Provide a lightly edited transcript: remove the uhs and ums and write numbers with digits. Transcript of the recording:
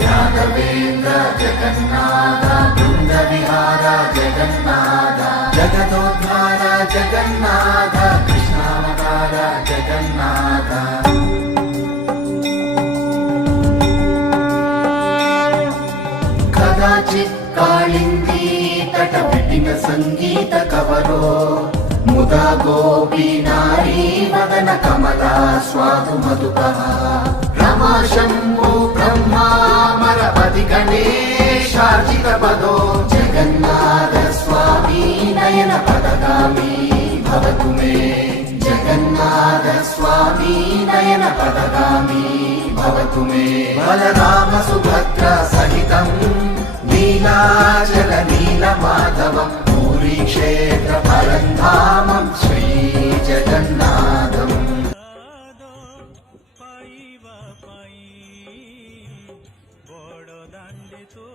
यादवेन्द्र जगन्नाथ बृंद विहार जगन्नाथ जगदोद्धार जगन्नाथ कृष्णावतार जगन्नाथ कदाचित् कालिंदी तट विपिन संगीत कवरो मुदा गोपी नारी वदन कमला स्वादु मधुपः रमा शंभो ब्रह्मा मरपति गणेशार्चित पदो जगन्नाथ स्वामी नयन पदगामी भवतु मे जगन्नाथ स्वामी नयन पदगामी भवतु मे बलराम सुभद्रा सहितं नीलाचल नीलमाधवं पूरी क्षेत्र परन्धामं श्री जगन्नाथम् बड़ दांडे तो